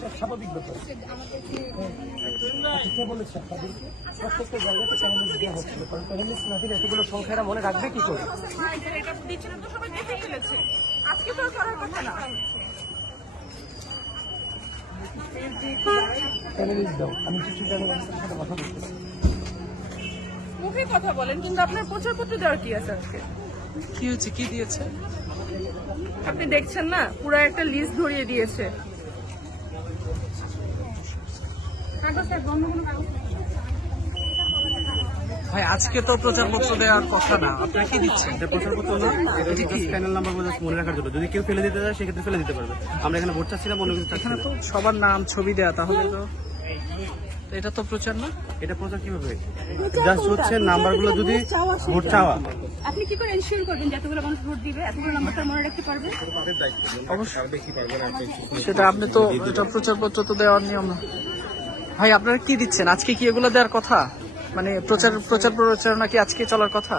এটা স্বাভাবিক ব্যাপার। কে বলেছে আপনাদেরকে? প্রত্যেকটা জায়গাতে প্যানেলিস্ট দেওয়া হচ্ছিল, কারণ প্যানেলিস্ট না দিলে এতগুলো সংখ্যা এরা মনে রাখবে কি করে? প্যানেলিস্ট দাও, আমি কিছু জার্নালিস্টের সাথে কথা বলতেছি। মুখে কথা বলেন, কিন্তু আপনার প্রচারপত্র দেওয়ার কি আছে আজকে? কি হচ্ছে, কি দিয়েছে? আপনি দেখছেন না, পুরো একটা লিস্ট ধরিয়ে দিয়েছে। ভাই আজকে তো প্রচারপত্র দেওয়ার কথা না, আপনারা কি দিচ্ছেন? এটা প্রচারপত্র না, এটা হচ্ছে প্যানেল নাম্বার মনে রাখার জন্য। যদি কেউ ফেলে দিতে চায় সেক্ষেত্রে ফেলে দিতে পারবে। আমরা এখানে ভোট চাচ্ছিলাম, অন্য কিছু চাচ্ছি এখানে না। তো সবার নাম ছবি দেয়া, তাহলে তো এটা তো প্রচার না। এটা প্রচার কিভাবে? জাস্ট হচ্ছে নাম্বারগুলো যদি ভোট চাওয়া। আপনি কি করে এনশিওর করবেন যে এতগুলো মানুষ ভোট দিবে, এতগুলো নাম্বারটা মনে রাখতে পারবে? অবশ্যই সেটা আপনি তো, এটা প্রচারপত্র তো দেওয়ার নিয়ম না। ভাই আপনারা কি দিচ্ছেন আজকে? কি এগুলো দেওয়ার কথা? মানে প্রচারণা কি আজকে চলার কথা?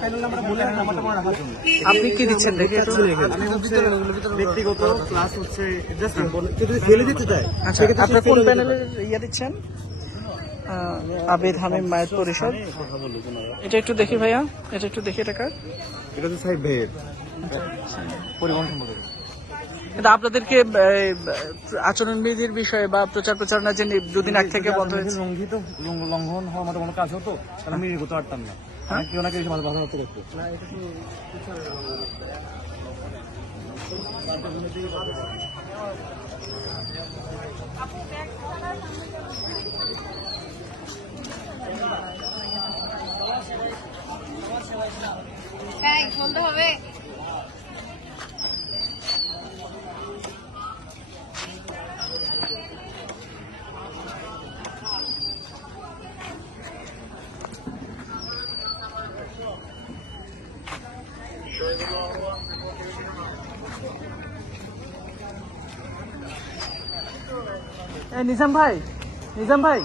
প্যানেল নাম্বার মনে রাখার জন্য। আপনি কি দিচ্ছেন দেখে একটু? আমি হচ্ছে ব্যক্তিগত ক্লাস হচ্ছে জাস্ট কেউ যদি ফেলে দিতে চায় আচ্ছা, আপনি কোন প্যানেলের ইয়ে দিচ্ছেন? আবেদ হামিম মায়ের পরিষদ। এটা একটু দেখি ভাইয়া, এটা একটু দেখি। এটা কার? এটা হচ্ছে সাহেব ভাইয়ের পরিবহন সম্পর্কে। কিন্তু আপনাদেরকে আচরণবিধির বিষয়ে বা প্রচারণা যে দুদিন আগ থেকে বন্ধ হয়েছে, লঙ্ঘন হওয়ার মতো কোনো কাজ হতো তাহলে আমি এগোতে পারতাম না। কেউ না কেউ এসে বাধা হতে দেখতো। বলতে হবে। নিজাম ভাই